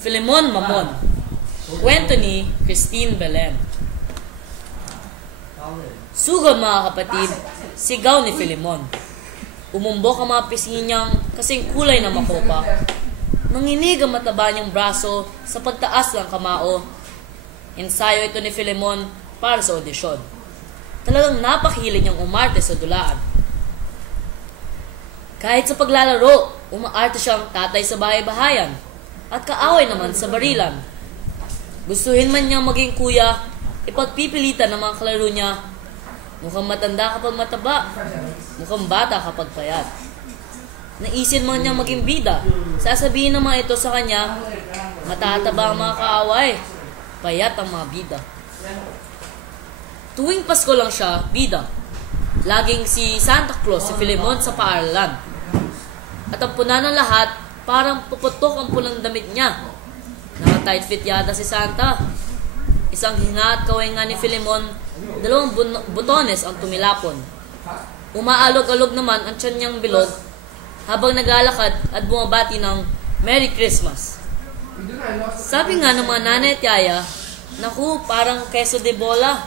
Filemon Mamon. Kwento ni Christine Belen. Sugod mga kapatid, sigaw ni Filemon. Umumbok ang mga pisngi niyang kasing kulay na makopa. Nanginig ang mataba niyang braso sa pagtaas ng kamao. Ensayo ito ni Filemon para sa audisyon. Talagang napakilig niyang umarte sa dulaan. Kahit sa paglalaro, umaarte siyang tatay sa bahay-bahayan at kaaway naman sa barilan. Gustuhin man niyang maging kuya, ipagpipilitan ng mga kalaro niya. Mukhang matanda kapag mataba, mukhang bata kapag payat. Naisin man niyang maging bida, sasabihin ng mga ito sa kanya, matataba ang mga kaaway, payat ang mga bida. Tuwing Pasko lang siya, bida. Laging si Santa Claus, si Filemon sa paaralan. At ang puna ng lahat, parang puputok ang pulang damit niya. Naka-tight fit yata si Santa. Isang hinga at kaway nga ni Filemon, 2 butones ang tumilapon. Umaalog-alog naman ang tiyan niyang bilog habang naglalakad at bumabati ng Merry Christmas. Sabi nga ng mga nanay at yaya, naku, parang queso de bola.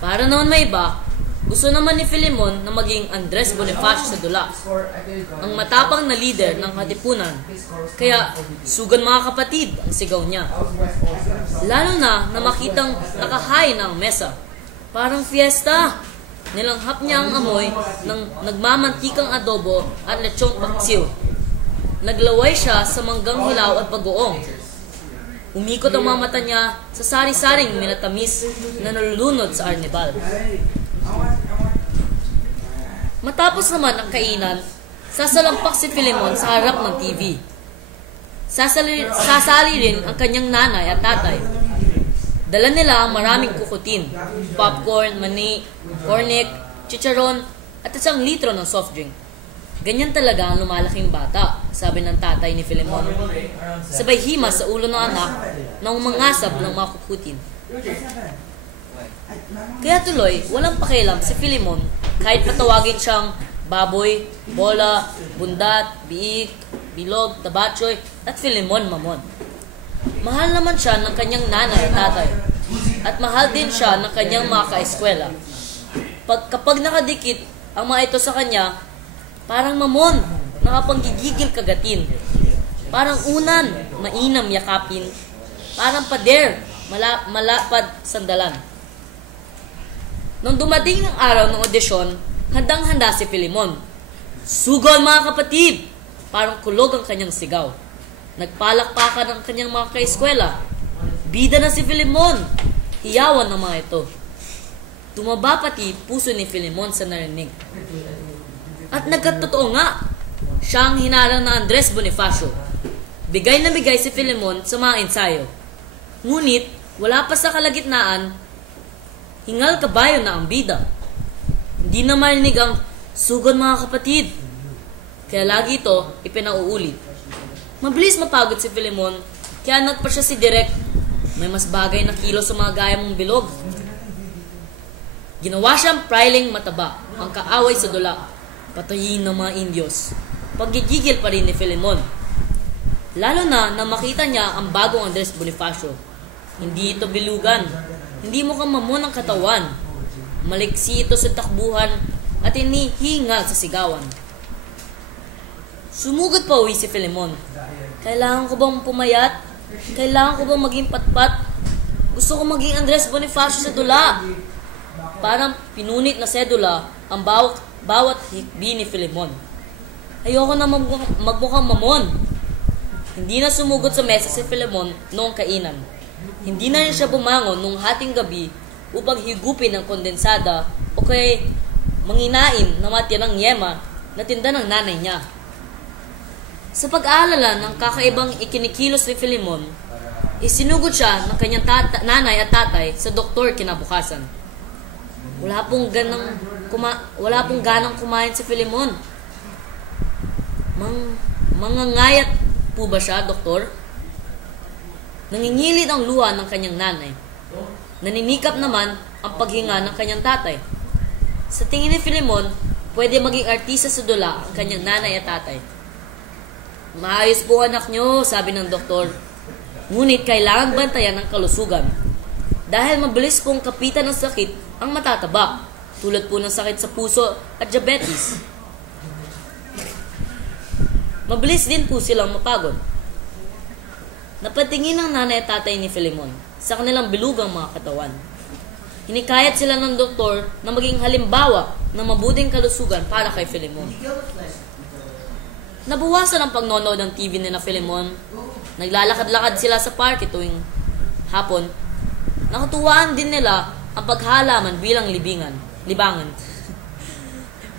Para naman may iba, gusto naman ni Filemon na maging Andres Bonifacio sa dula, ang matapang na leader ng katipunan. Kaya, sugan mga kapatid ang sigaw niya. Lalo na makitang nakahay na ang mesa. Parang fiesta. Nilanghap niya ang amoy ng nagmamantikang adobo at lechong paksiw. Naglaway siya sa manggang hilaw at bagoong. Umikot ang mga mata niya sa sari-saring minatamis na nalulunod sa arnibal. Matapos naman ang kainan, sasalampak si Filemon sa harap ng TV. Sasali rin ang kanyang nanay at tatay. Dala nila ang maraming kukutin, popcorn, mani, cornic, chicharon, at 1 litro ng soft drink. Ganyan talaga ang lumalaking bata, sabi ng tatay ni Filemon. Sabay himas sa ulo ng anak na umangasap ng mga kukutin. Kaya tuloy, walang pakialam si Filemon kahit patawagin siyang baboy, bola, bundat, biik, bilog, tabatsoy, at Filemon Mamon. Mahal naman siya ng kanyang nanay at tatay. At mahal din siya ng kanyang mga kaeskwela. Kapag nakadikit ang mga ito sa kanya, parang mamon, nakapanggigigil kagatin. Parang unan, mainam yakapin. Parang pader, malapad sandalan. Nung dumating ang araw ng audisyon, handang-handa si Filemon. Sugon mga kapatid! Parang kulog ang kanyang sigaw. Nagpalakpakan ang kanyang mga kaeskwela. Bida na si Filemon! Hiyawan ng mga ito. Tumaba pati puso ni Filemon sa narinig. At nagkatotoo nga, siya ang hinarang na Andres Bonifacio. Bigay na bigay si Filemon sa mga ensayo. Ngunit, wala pa sa kalagitnaan, hingal kabayo na ang bida. Hindi na marinig ang sugon mga kapatid. Kaya lagi ito ipinauulit. Mabilis mapagod si Filemon, kaya nagpa siya si Direk, may mas bagay na kilo sa mga gaya mong bilog. Ginawa siyang priling mataba, ang kaaway sa dula. Patayin ng mga Indios. Paggigigil pa rin ni Filemon. Lalo na makita niya ang bagong Andres Bonifacio. Hindi ito bilugan. Hindi mukhang mamon ang katawan. Maliksi ito sa takbuhan at hinihingal sa sigawan. Sumugod pa uwi si Filemon. Kailangan ko bang pumayat? Kailangan ko bang maging patpat? Gusto ko maging Andres Bonifacio sa dula. Parang pinunit na sedula ang bawat hikbi ni Filemon. Ayoko na magmukhang mamon. Hindi na sumugod sa mesa si Filemon noong kainan. Hindi na rin siya bumangon noong hating gabi upang higupin ng kondensada o kay manginain na matirang yema na tinda ng nanay niya. Sa pag-aalala ng kakaibang ikinikilos ni Filemon, isinugod siya ng kanyang nanay at tatay sa doktor kinabukasan. Wala pong ganang kumain si Filemon. Mangangayat po ba siya, doktor? Nangingilid ang luha ng kanyang nanay. Naninikap naman ang paghinga ng kanyang tatay. Sa tingin ni Filemon, pwede maging artista sa dula ang kanyang nanay at tatay. Maayos po anak nyo, sabi ng doktor. Ngunit kailangan bantayan ang kalusugan. Dahil mabilis pong kapitan ng sakit ang matataba, tulad po ng sakit sa puso at diabetes. Mabilis din po silang mapagod. Napatingin ng nanay at tatay ni Filemon sa kanilang bilugang mga katawan. Hinikayat sila ng doktor na maging halimbawa ng mabuting kalusugan para kay Filemon. Nabawasan ang pagnonood ng TV ni na Filemon. Naglalakad-lakad sila sa parke tuwing hapon. Nakatuwaan din nila ang paghalaman bilang libangan.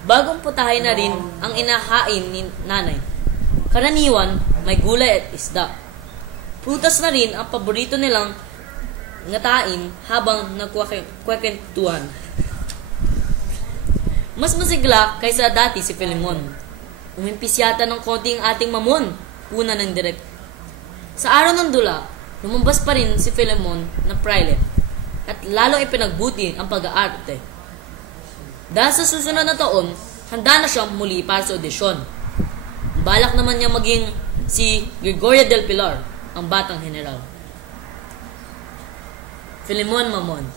Bagong putahin na rin ang inahain ni nanay. Karaniwan, may gulay at isda. Prutas na rin ang paborito nilang ngatain habang nagkwekwentuhan. Mas masigla kaysa dati si Filemon. Umimpis yata ng konti ang ating mamon, una ng direk. Sa araw ng dula, lumabas pa rin si Filemon na private at lalong ipinagbuti ang pag-aarte. Dahil sa susunod na taon, handa na siyang muli para sa audisyon. Balak naman niya maging si Gregorio del Pilar, ang batang general. Filemon Mamon.